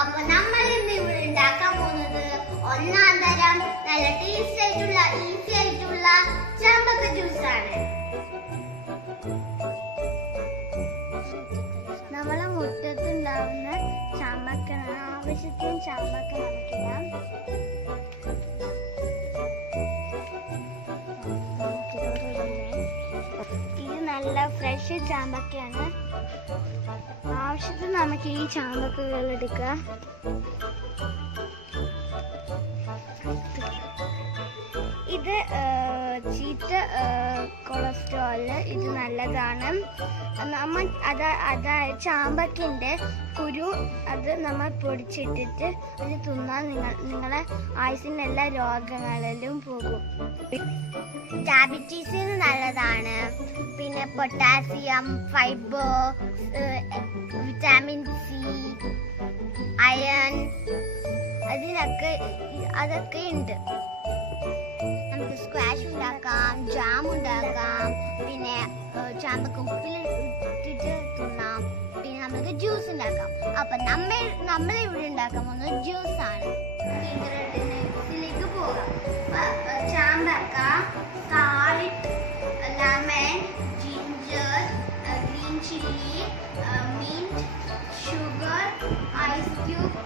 അപ്പൊ നമ്മൾ ഇന്ന് ഇവിടെ ഉണ്ടാക്കാൻ പോകുന്നത് ഒന്നാം തരം നല്ല ടേസ്റ്റ് ആയിട്ടുള്ള ഈസി ആയിട്ടുള്ള ചാമ്പക്ക ജ്യൂസ് ആണ്. നമ്മളെ മുറ്റത്തുണ്ടാവുന്ന ചാമ്പക്ക ആവശ്യത്തിന് ചാമ്പക്ക നമുക്കിടാം. ഇത് നല്ല ഫ്രഷ് ചാമ്പക്കയാണ്. ആവശ്യത്തിന് നമുക്ക് ഈ ചാമ്പക്കകൾ എടുക്കാം. ഇത് ചീത്ത കൊളസ്ട്രോള് ഇത് നല്ലതാണ്. നമ്മൾ അതായത് ചാമ്പക്കിൻ്റെ കുരു അത് നമ്മൾ പൊടിച്ചിട്ടിട്ട് അത് തിന്നാൽ നിങ്ങളെ ആയുസിൻ്റെ എല്ലാ രോഗങ്ങളിലും പോകും. ഡയബറ്റീസിന് നല്ലതാണ്. പിന്നെ potassium, fibre, vitamin C, iron അതൊക്കെ ഉണ്ട്. നമുക്ക് സ്ക്വാഷ് ഉണ്ടാക്കാം, ജാം ഉണ്ടാക്കാം, പിന്നെ ചാമ്പക്ക ഉപ്പിൽ ഇട്ടിട്ട് തിന്നാം, പിന്നെ നമുക്ക് ജ്യൂസ് ഉണ്ടാക്കാം. അപ്പൊ നമ്മൾ ഇവിടെ ഉണ്ടാക്കാൻ പോകുന്നത് ജ്യൂസാണ്. ഇതിലേക്ക് പോകാം. ചാമ്പക്ക, salt, lemon, ginger, green chilli, mint, sugar, ice cube,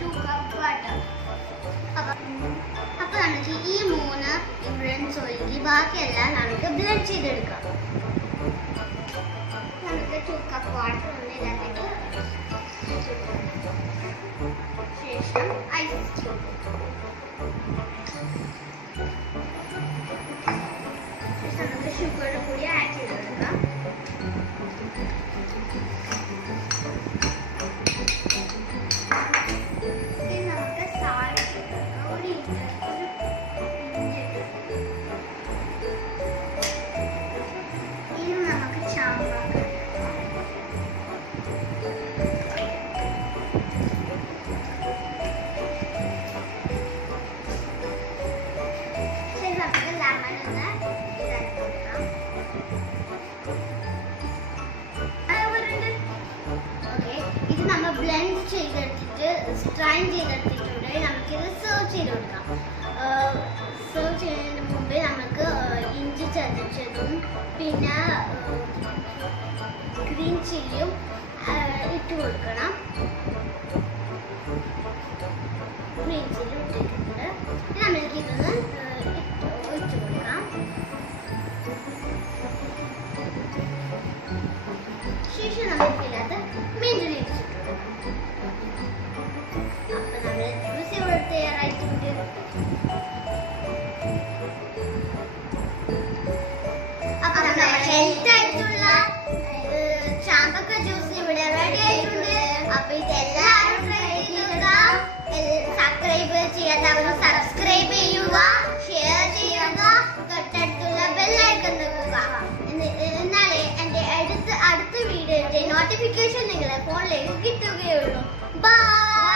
2 cup water. അപ്പൊ നമുക്ക് ഈ 3 ഇൻഗ്രീഡിയൻസ് ഒഴികെ ബാക്കിയെല്ലാം നമുക്ക് ബ്ലെൻഡ് ചെയ്തെടുക്കാം. നമുക്ക് 2 കപ്പ് വാട്ടർ ഇതിനകത്തേക്ക് ശേഷം ഐസ് ക്യൂബ്, നമുക്ക് ഷുഗർ കൂടി ആഡ് ചെയ്തെടുക്കാം. ഇത് നമ്മൾ ബ്ലെൻഡ് ചെയ്തെടുത്തിട്ട് സ്ട്രെയിൻ ചെയ്തെടുത്തിട്ടുണ്ട്. നമുക്കിത് സെർവ് ചെയ്ത് കൊടുക്കാം. സെർവ് ചെയ്യുന്നതിന് മുമ്പേ നമുക്ക് ഇഞ്ചി ചതച്ചതും പിന്നെ ഗ്രീൻ ചില്ലിയും ഇട്ട് കൊടുക്കണം. ഗ്രീൻ ചില്ലി ഇട്ടിട്ടുണ്ട്. നമ്മൾക്ക് ഇതൊന്ന് ഒഴിച്ചു കൊടുക്കാം. ശേഷം നമുക്കില്ലാത്ത മിന്റ് ലീവ്സ് ഇട്ട് കൊടുക്കാം. അപ്പൊ നമ്മൾ ജ്യൂസ് ഇവിടെ തയ്യാറായിട്ടുണ്ട്. അപ്പൊ നമ്മുടെ ഹെൽത്ത് ആയിട്ടുള്ള ചാമ്പക്ക ജ്യൂസ് ഇവിടെ റെഡി ആയിട്ടുണ്ട്. അപ്പൊ ഇതെല്ലാവരും ട്രൈ ചെയ്യുക. സബ്സ്ക്രൈബ് ചെയ്യാത്തവർ സബ്സ്ക്രൈബ് ചെയ്യുക, ഷെയർ ചെയ്യുക, തൊട്ടടുത്തുള്ള ബെല്ലൈക്കൺ നിൽക്കുക. എന്നാലേ എൻ്റെ അടുത്ത വീഡിയോയുടെ നോട്ടിഫിക്കേഷൻ നിങ്ങളെ ഫോണിലേക്ക് കിട്ടുകയുള്ളൂ. ബൈ.